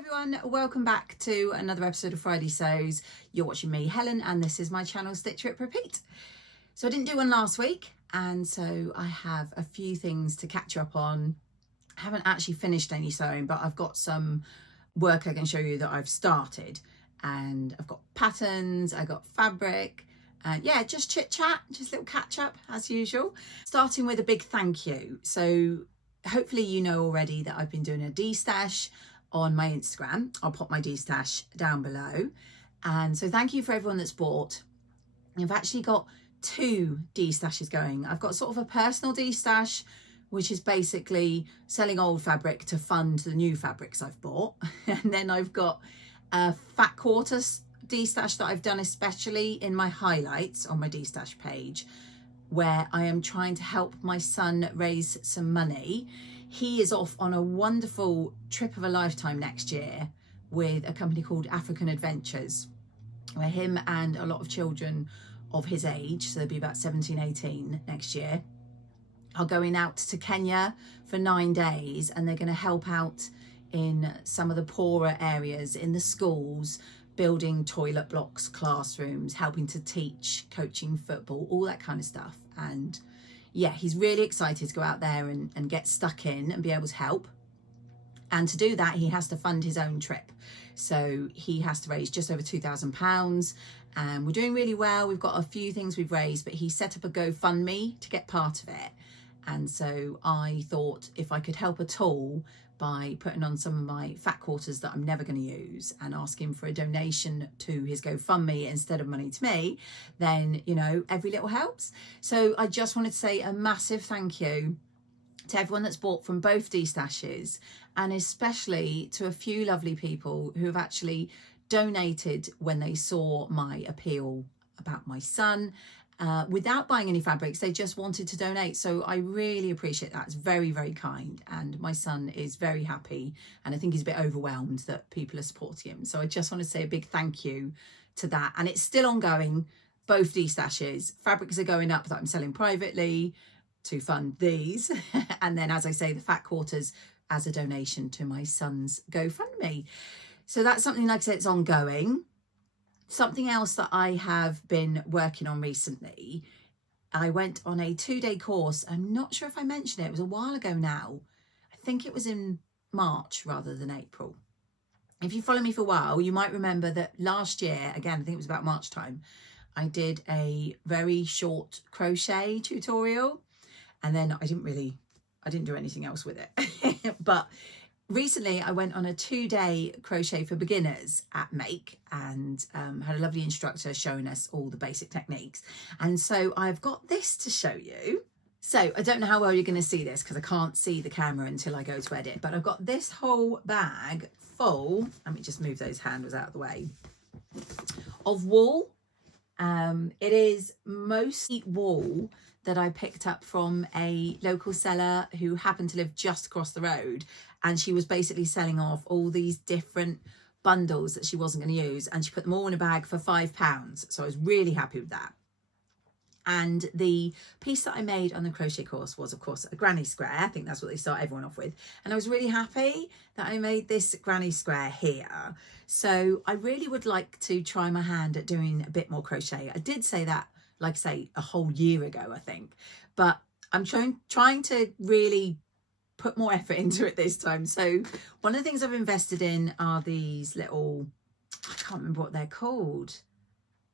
Everyone, welcome back to another episode of Friday Sews. You're watching me, Helen, and this is my channel Stitch Rip Repeat. So I didn't do one last week, and so I have a few things to catch you up on. I haven't actually finished any sewing, but I've got some work I can show you that I've started, and I've got patterns, I got fabric, and yeah, just chit chat, just a little catch up as usual. Starting with a big thank you. So hopefully you know already that I've been doing a destash on my Instagram. I'll pop my destash down below. And so thank you for everyone that's bought. I've actually got two destashes going. I've got sort of a personal destash, which is basically selling old fabric to fund the new fabrics I've bought. And then I've got a fat quarters destash that I've done especially in my highlights on my destash page, where I am trying to help my son raise some money. He is off on a wonderful trip of a lifetime next year with a company called African Adventures, where him and a lot of children of his age, so they'll be about 17, 18 next year, are going out to Kenya for 9 days, and they're going to help out in some of the poorer areas in the schools, building toilet blocks, classrooms, helping to teach, coaching football, all that kind of stuff. And yeah, he's really excited to go out there and get stuck in and be able to help. And to do that, he has to fund his own trip. So he has to raise just over £2,000, and we're doing really well. We've got a few things we've raised, but he set up a GoFundMe to get part of it. And so I thought if I could help at all by putting on some of my fat quarters that I'm never going to use and asking for a donation to his GoFundMe instead of money to me, then, you know, every little helps. So I just wanted to say a massive thank you to everyone that's bought from both destashes, and especially to a few lovely people who have actually donated when they saw my appeal about my son. Without buying any fabrics, they just wanted to donate. So I really appreciate that. It's very, very kind. And my son is very happy. And I think he's a bit overwhelmed that people are supporting him. So I just want to say a big thank you to that. And it's still ongoing, both destashes. Fabrics are going up that I'm selling privately to fund these. And then, as I say, the fat quarters as a donation to my son's GoFundMe. So that's something, like I said, it's ongoing. Something else that I have been working on recently, I went on a 2-day course. I'm not sure if I mentioned it. It was a while ago now. I think it was in March rather than April. If you follow me for a while, you might remember that last year, again, I think it was about March time, I did a very short crochet tutorial, and then I didn't do anything else with it. But recently, I went on a 2-day crochet for beginners at Make, and had a lovely instructor showing us all the basic techniques. And so I've got this to show you. So I don't know how well you're going to see this because I can't see the camera until I go to edit, but I've got this whole bag full, let me just move those handles out of the way, of wool. It is mostly wool that I picked up from a local seller who happened to live just across the road, and she was basically selling off all these different bundles that she wasn't going to use, and she put them all in a bag for £5. So I was really happy with that. And the piece that I made on the crochet course was, of course, a granny square. I think that's what they start everyone off with. And I was really happy that I made this granny square here. So I really would like to try my hand at doing a bit more crochet. I did say that, like I say, a whole year ago, I think. But I'm trying to really put more effort into it this time. So one of the things I've invested in are these little, I can't remember what they're called,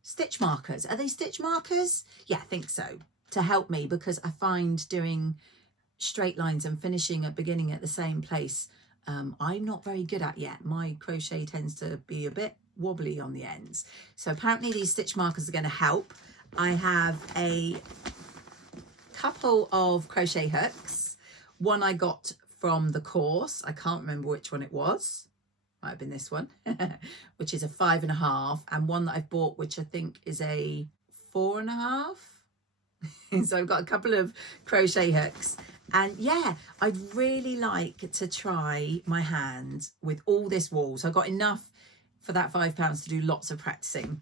stitch markers. Are they stitch markers? Yeah, I think so, to help me, because I find doing straight lines and finishing at beginning at the same place, I'm not very good at yet. My crochet tends to be a bit wobbly on the ends. So apparently these stitch markers are going to help. I have a couple of crochet hooks. One I got from the course. I can't remember which one it was. Might have been this one, which is a 5.5, and one that I've bought, which I think is a 4.5. So I've got a couple of crochet hooks, and yeah, I'd really like to try my hand with all this wool. So I got enough for that £5 to do lots of practicing.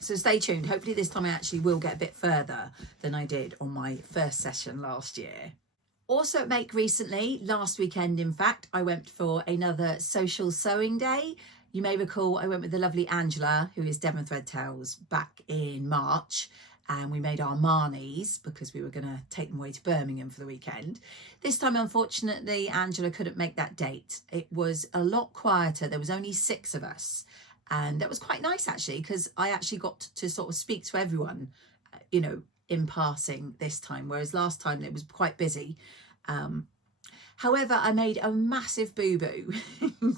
So stay tuned. Hopefully this time I actually will get a bit further than I did on my first session last year. Also at Make recently, last weekend in fact, I went for another social sewing day. You may recall I went with the lovely Angela, who is Devon Threadtails, back in March, and we made our Marnies because we were going to take them away to Birmingham for the weekend. This time, unfortunately, Angela couldn't make that date. It was a lot quieter. There was only 6 of us, and that was quite nice actually, because I actually got to sort of speak to everyone, you know, in passing this time, whereas last time it was quite busy. However, I made a massive boo-boo.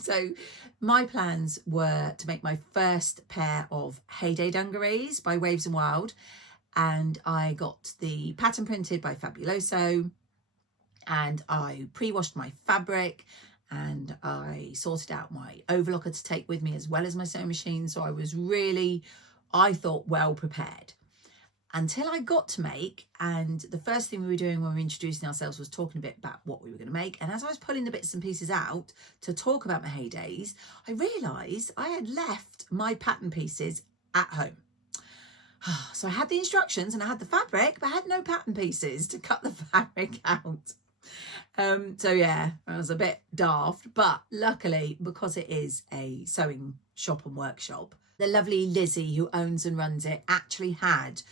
So my plans were to make my first pair of Heyday dungarees by Waves and Wild, and I got the pattern printed by Fabuloso, and I pre-washed my fabric, and I sorted out my overlocker to take with me as well as my sewing machine. So I was really, I thought, well prepared. Until I got to Make, and the first thing we were doing when we were introducing ourselves was talking a bit about what we were going to make. And as I was pulling the bits and pieces out to talk about my Heydays, I realised I had left my pattern pieces at home. So I had the instructions and I had the fabric, but I had no pattern pieces to cut the fabric out. So yeah, I was a bit daft, but luckily, because it is a sewing shop and workshop, the lovely Lizzie, who owns and runs it, actually had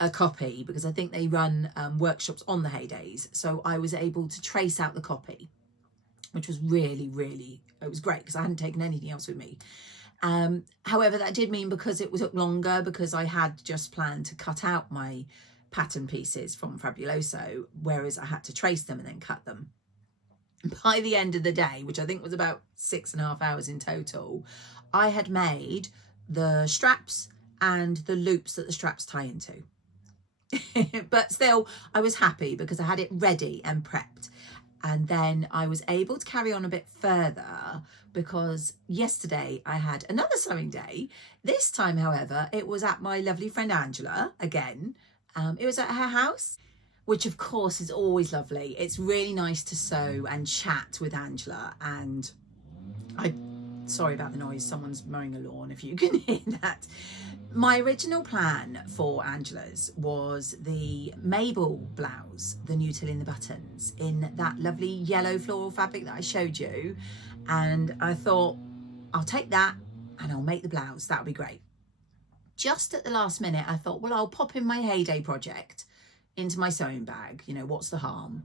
a copy, because I think they run workshops on the Heydays. So I was able to trace out the copy, which was really, it was great because I hadn't taken anything else with me. However, that did mean, because it took longer, because I had just planned to cut out my pattern pieces from Fabuloso, whereas I had to trace them and then cut them. By the end of the day, which I think was about 6.5 hours in total, I had made the straps and the loops that the straps tie into. But still, I was happy because I had it ready and prepped. And then I was able to carry on a bit further, because yesterday I had another sewing day. This time, however, it was at my lovely friend Angela again. It was at her house, which of course is always lovely. It's really nice to sew and chat with Angela. And sorry about the noise, someone's mowing a lawn if you can hear that. My original plan for Angela's was the Mabel blouse, the new till in the buttons, in that lovely yellow floral fabric that I showed you. And I thought, I'll take that and I'll make the blouse. That'll be great. Just at the last minute, I thought, well, I'll pop in my Heyday project into my sewing bag. You know, what's the harm?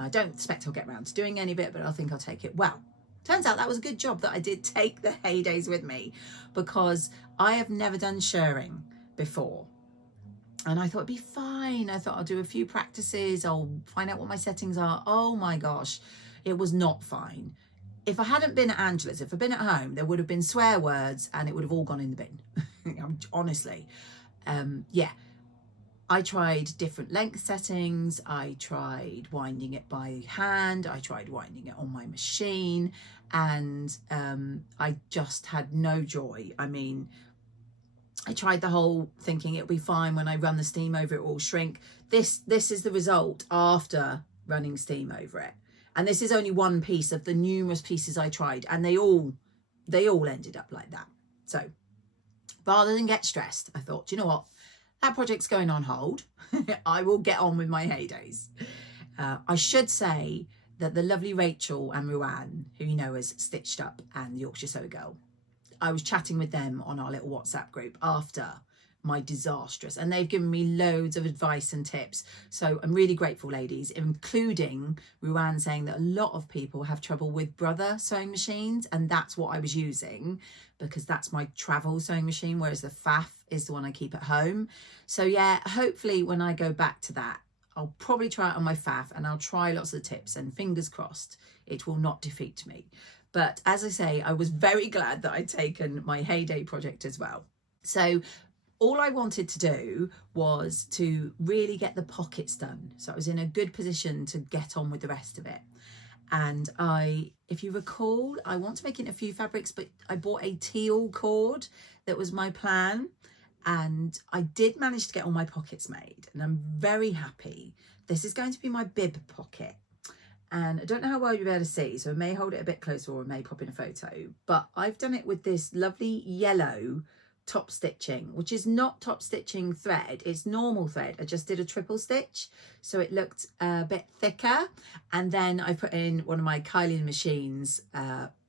I don't expect I'll get around to doing any of it, but I think I'll take it. Well, turns out that was a good job that I did take the Heydays with me, because I have never done shirring before. And I thought it'd be fine. I thought I'll do a few practices. I'll find out what my settings are. Oh my gosh, it was not fine. If I hadn't been at Angela's, if I'd been at home, there would have been swear words and it would have all gone in the bin. Honestly. Yeah. I tried different length settings. I tried winding it by hand. I tried winding it on my machine, and I just had no joy. I mean, I tried the whole thinking it'll be fine when I run the steam over it, will shrink. This is the result after running steam over it. And this is only one piece of the numerous pieces I tried, and they all ended up like that. So rather than get stressed, I thought, do you know what? That project's going on hold. I will get on with my Heydays. I should say that the lovely Rachel and Ruan, who you know as Stitched Up and the Yorkshire Sew Girl, I was chatting with them on our little WhatsApp group after my disastrous, and they've given me loads of advice and tips. So I'm really grateful, ladies, including Ruan saying that a lot of people have trouble with Brother sewing machines, and that's what I was using, because that's my travel sewing machine, whereas the Pfaff is the one I keep at home. So yeah, hopefully when I go back to that, I'll probably try it on my Pfaff, and I'll try lots of the tips, and fingers crossed it will not defeat me. But as I say, I was very glad that I'd taken my Heyday project as well. So all I wanted to do was to really get the pockets done. So I was in a good position to get on with the rest of it. And if you recall, I want to make it in a few fabrics, but I bought a teal cord. That was my plan. And I did manage to get all my pockets made, and I'm very happy. This is going to be my bib pocket. And I don't know how well you'll be able to see, so I may hold it a bit closer or I may pop in a photo. But I've done it with this lovely yellow top stitching, which is not top stitching thread, it's normal thread. I just did a triple stitch, so it looked a bit thicker. And then I put in one of my Kylie Machines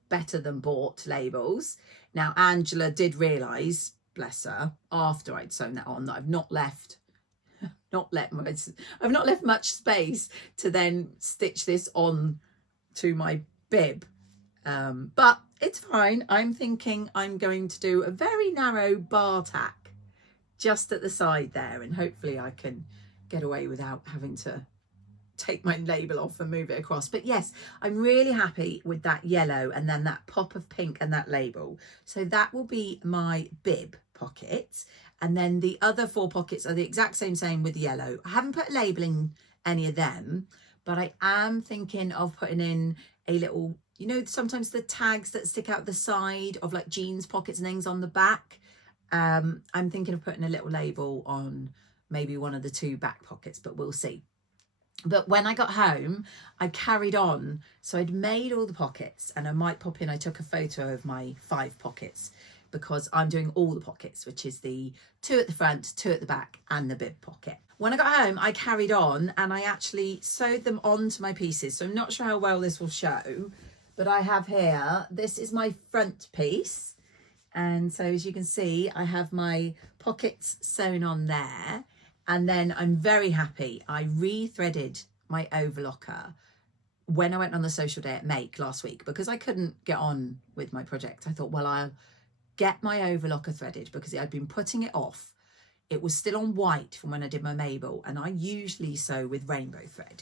better than bought labels. Now Angela did realise, bless her, after I'd sewn that on, that I've not left much space to then stitch this on to my bib, but it's fine. I'm thinking I'm going to do a very narrow bar tack just at the side there, and hopefully I can get away without having to take my label off and move it across. But yes, I'm really happy with that yellow and then that pop of pink and that label. So that will be my bib pocket, and then the other 4 pockets are the exact same with the yellow. I haven't put a label in any of them, but I am thinking of putting in a little, you know, sometimes the tags that stick out the side of like jeans pockets and things on the back. I'm thinking of putting a little label on maybe one of the 2 back pockets, but we'll see. But when I got home, I carried on. So I'd made all the pockets, and I might pop in, I took a photo of my 5 pockets because I'm doing all the pockets, which is the 2 at the front, 2 at the back, and the bib pocket. When I got home, I carried on and I actually sewed them onto my pieces. So I'm not sure how well this will show, but I have here, this is my front piece. And so as you can see, I have my pockets sewn on there. And then I'm very happy. I re-threaded my overlocker when I went on the social day at Make last week because I couldn't get on with my project. I thought, well, I'll get my overlocker threaded because I'd been putting it off. It was still on white from when I did my Mabel, and I usually sew with rainbow thread.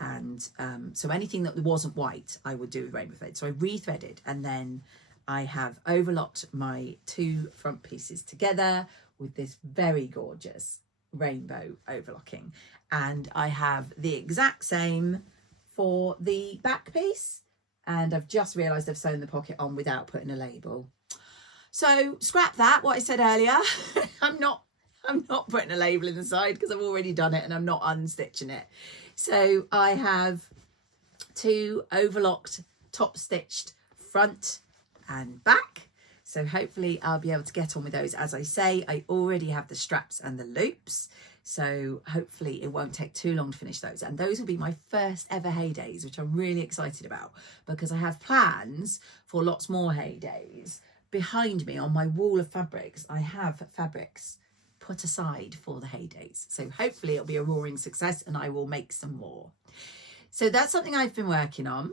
And so anything that wasn't white, I would do with rainbow thread. So I re-threaded, and then I have overlocked my 2 front pieces together with this very gorgeous rainbow overlocking, and I have the exact same for the back piece, and I've just realized I've sewn the pocket on without putting a label. So scrap that, what I said earlier. I'm not putting a label in the side because I've already done it, and I'm not unstitching it. So I have 2 overlocked top stitched front and back. So hopefully I'll be able to get on with those. As I say, I already have the straps and the loops. So hopefully it won't take too long to finish those. And those will be my first ever heydays, which I'm really excited about because I have plans for lots more heydays. Behind me on my wall of fabrics, I have fabrics put aside for the heydays. So hopefully it'll be a roaring success and I will make some more. So that's something I've been working on.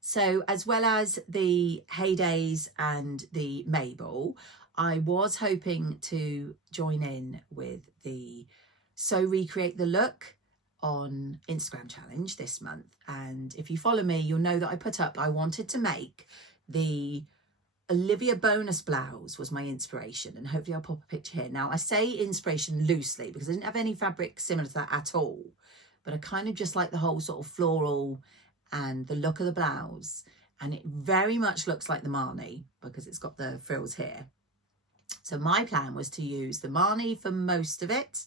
So as well as the heydays and the Mabel, I was hoping to join in with the Sew Recreate the Look on Instagram challenge this month. And if you follow me, you'll know that I put up, I wanted to make the Olivia bonus blouse was my inspiration, and hopefully I'll pop a picture here. Now I say inspiration loosely because I didn't have any fabric similar to that at all, but I kind of just like the whole sort of floral and the look of the blouse, and it very much looks like the Marnie because it's got the frills here. So my plan was to use the Marnie for most of it,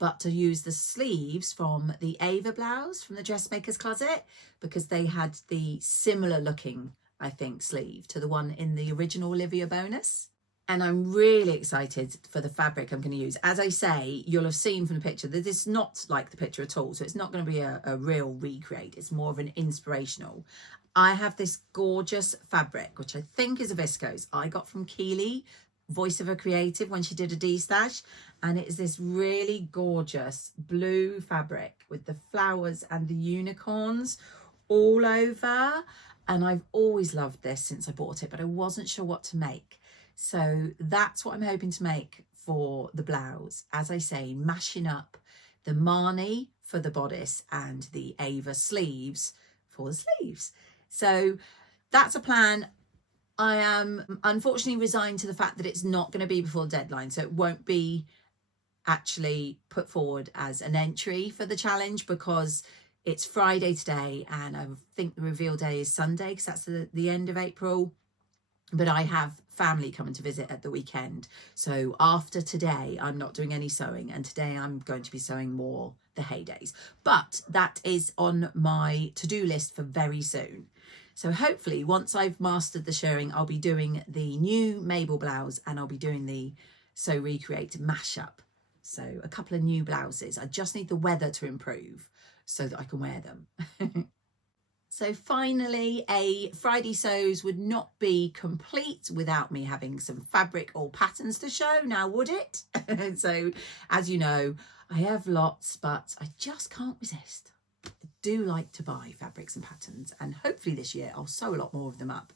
but to use the sleeves from the Ava blouse from the Dressmaker's Closet because they had the similar looking, I think, sleeve to the one in the original Olivia bonus. And I'm really excited for the fabric I'm going to use. As I say, you'll have seen from the picture that it's not like the picture at all. So it's not going to be a real recreate. It's more of an inspirational. I have this gorgeous fabric, which I think is a viscose I got from Keely, Voice of a Creative, when she did a destash. And it is this really gorgeous blue fabric with the flowers and the unicorns all over. And I've always loved this since I bought it, but I wasn't sure what to make. So that's what I'm hoping to make for the blouse. As I say, mashing up the Marnie for the bodice and the Ava sleeves for the sleeves. So that's a plan. I am unfortunately resigned to the fact that it's not going to be before the deadline. So it won't be actually put forward as an entry for the challenge because it's Friday today and I think the reveal day is Sunday because that's the end of April. But I have family coming to visit at the weekend. So after today, I'm not doing any sewing. And today I'm going to be sewing more the heydays. But that is on my to-do list for very soon. So hopefully once I've mastered the shirring, I'll be doing the new Mabel blouse and I'll be doing the So Recreate mashup. So a couple of new blouses. I just need the weather to improve so that I can wear them. So finally, a Friday Sews would not be complete without me having some fabric or patterns to show, now would it? So as you know, I have lots, but I just can't resist. I do like to buy fabrics and patterns, and hopefully this year I'll sew a lot more of them up.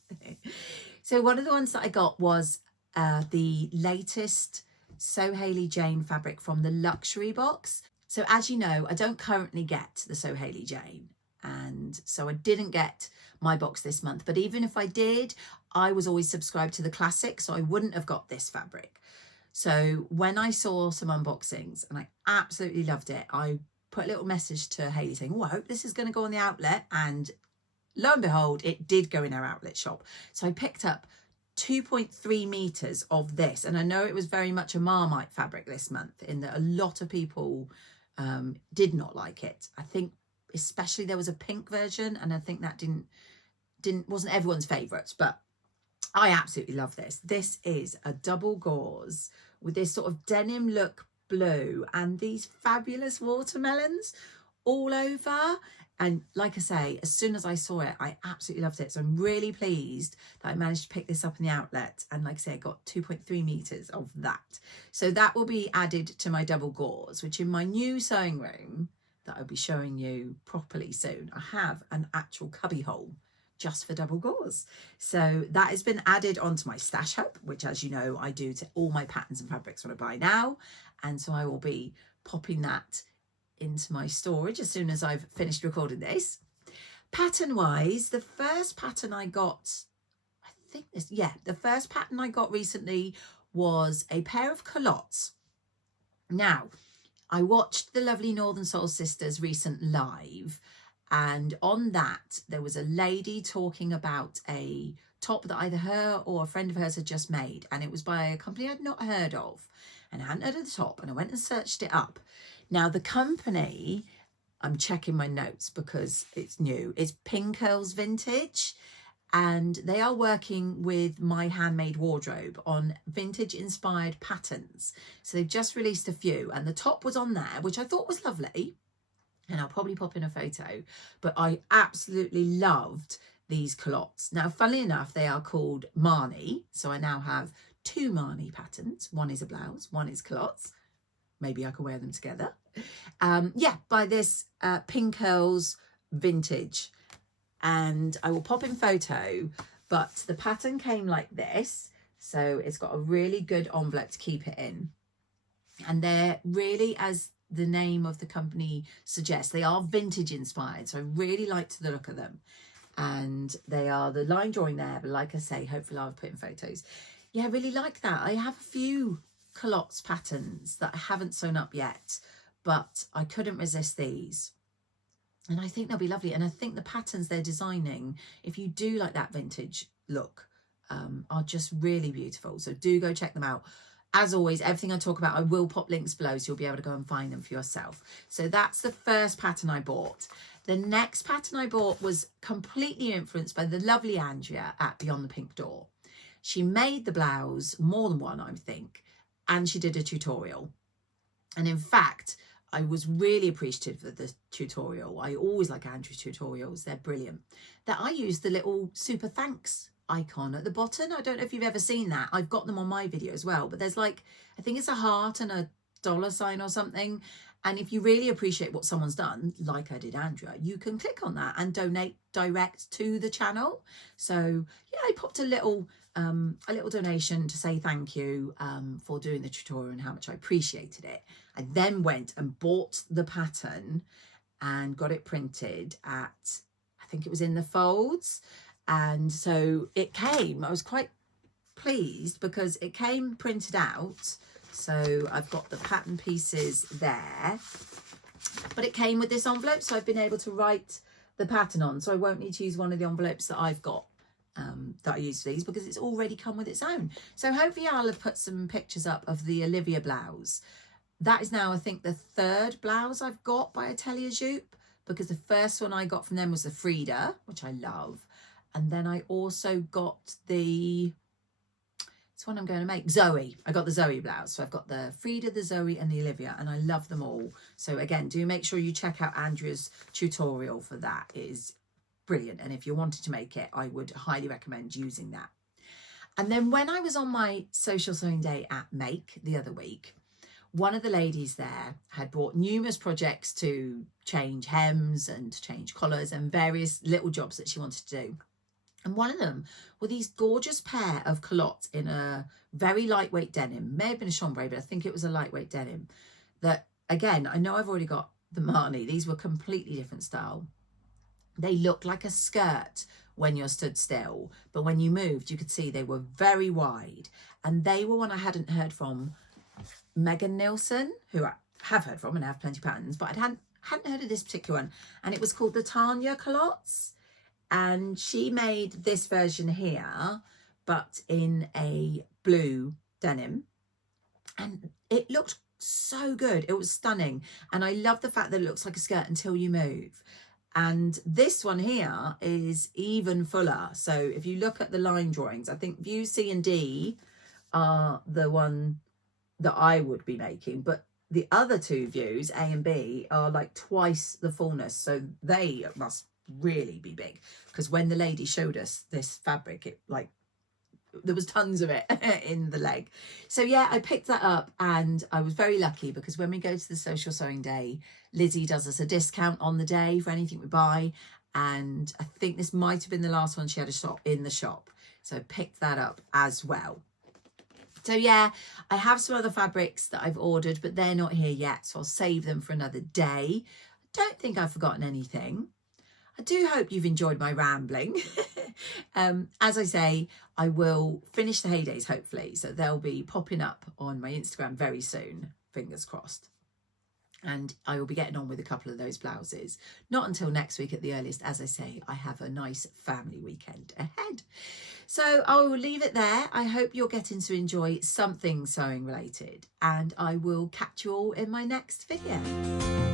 So one of the ones that I got was the latest So Hayley Jane fabric from the luxury box. So as you know, I don't currently get the So Hayley Jane, and so I didn't get my box this month, but even if I did, I was always subscribed to the classic, so I wouldn't have got this fabric. So when I saw some unboxings and I absolutely loved it, I put a little message to Hayley saying, oh, I hope this is going to go on the outlet, and lo and behold, it did go in our outlet shop. So I picked up 2.3 meters of this, and I know it was very much a Marmite fabric this month, in that a lot of people did not like it. I think especially there was a pink version, and I think that wasn't everyone's favourites, but I absolutely love this. This is a double gauze with this sort of denim look blue and these fabulous watermelons all over. And like I say, as soon as I saw it, I absolutely loved it. So I'm really pleased that I managed to pick this up in the outlet. And like I say, I got 2.3 meters of that. So that will be added to my double gauze, which in my new sewing room that I'll be showing you properly soon, I have an actual cubby hole just for double gauze. So that has been added onto my stash hub, which, as you know, I do to all my patterns and fabrics when I buy now. And so I will be popping that into my storage as soon as I've finished recording this. Pattern wise, the first pattern I got, the first pattern I got recently was a pair of culottes. Now, I watched the lovely Northern Soul Sisters recent live, and on that there was a lady talking about a top that either her or a friend of hers had just made, and it was by a company I'd not heard of, and I hadn't heard of the top, and I went and searched it up. Now the company, I'm checking my notes because it's new, it's Pink Curls Vintage, and they are working with My Handmade Wardrobe on vintage inspired patterns. So they've just released a few, and the top was on there, which I thought was lovely, and I'll probably pop in a photo, but I absolutely loved these culottes. Now, funnily enough, they are called Marnie. So I now have two Marnie patterns. One is a blouse, one is culottes. Maybe I could wear them together. By this Pink Curls Vintage. And I will pop in photo, but the pattern came like this. So it's got a really good envelope to keep it in. And they're really, as the name of the company suggests, they are vintage inspired. So I really liked the look of them. And they are the line drawing there. But like I say, hopefully I'll put in photos. Yeah, I really like that. I have a few culottes patterns that I haven't sewn up yet, but I couldn't resist these. And I think they'll be lovely. And I think the patterns they're designing, if you do like that vintage look, are just really beautiful. So do go check them out. As always, everything I talk about, I will pop links below so you'll be able to go and find them for yourself. So that's the first pattern I bought. The next pattern I bought was completely influenced by the lovely Andrea at Beyond the Pink Door. She made the blouse, more than one, I think, and she did a tutorial. And in fact, I was really appreciative of the tutorial. I always like Andrew's tutorials. They're brilliant. That I used the little super thanks icon at the bottom. I don't know if you've ever seen that. I've got them on my video as well. But there's like, I think it's a heart and a $sign or something. And if you really appreciate what someone's done, like I did Andrea, you can click on that and donate direct to the channel. So yeah, I popped a little donation to say thank you for doing the tutorial and how much I appreciated it. I then went and bought the pattern and got it printed at, I think it was in the folds. And so it came, I was quite pleased because it came printed out. So I've got the pattern pieces there, but it came with this envelope. So I've been able to write the pattern on. So I won't need to use one of the envelopes that I've got that I use for these because it's already come with its own. So hopefully I'll have put some pictures up of the Olivia blouse. That is now, I think, the third blouse I've got by Atelier Jupe, because the first one I got from them was the Frida, which I love. And then I also got the, it's one I'm going to make, Zoe. I got the Zoe blouse. So I've got the Frida, the Zoe and the Olivia, and I love them all. So again, do make sure you check out Andrea's tutorial for that. It is brilliant. And if you wanted to make it, I would highly recommend using that. And then when I was on my social sewing day at Make the other week, one of the ladies there had brought numerous projects to change hems and to change collars and various little jobs that she wanted to do. And one of them were these gorgeous pair of culottes in a very lightweight denim. May have been a chambray, but I think it was a lightweight denim. That, again, I know I've already got the Marnie. These were completely different style. They looked like a skirt when you're stood still, but when you moved, you could see they were very wide. And they were one I hadn't heard from Megan Nielsen, who I have heard from and I have plenty of patterns, but I hadn't heard of this particular one. And it was called the Tanya culottes. And she made this version here, but in a blue denim. And it looked so good. It was stunning. And I love the fact that it looks like a skirt until you move. And this one here is even fuller. So if you look at the line drawings, I think view C and D are the one that I would be making. But the other two views, A and B, are like twice the fullness. So they must really be big, because when the lady showed us this fabric, it like there was tons of it in the leg. So yeah, I picked that up and I was very lucky, because when we go to the social sewing day, Lizzie does us a discount on the day for anything we buy, and I think this might have been the last one she had a shop in the shop, so I picked that up as well. So yeah, I have some other fabrics that I've ordered, but they're not here yet, so I'll save them for another day. I don't think I've forgotten anything. I do hope you've enjoyed my rambling. As I say, I will finish the heydays hopefully, so they'll be popping up on my Instagram very soon, fingers crossed. And I will be getting on with a couple of those blouses. Not until next week at the earliest. As I say, I have a nice family weekend ahead. So I will leave it there. I hope you're getting to enjoy something sewing related, and I will catch you all in my next video.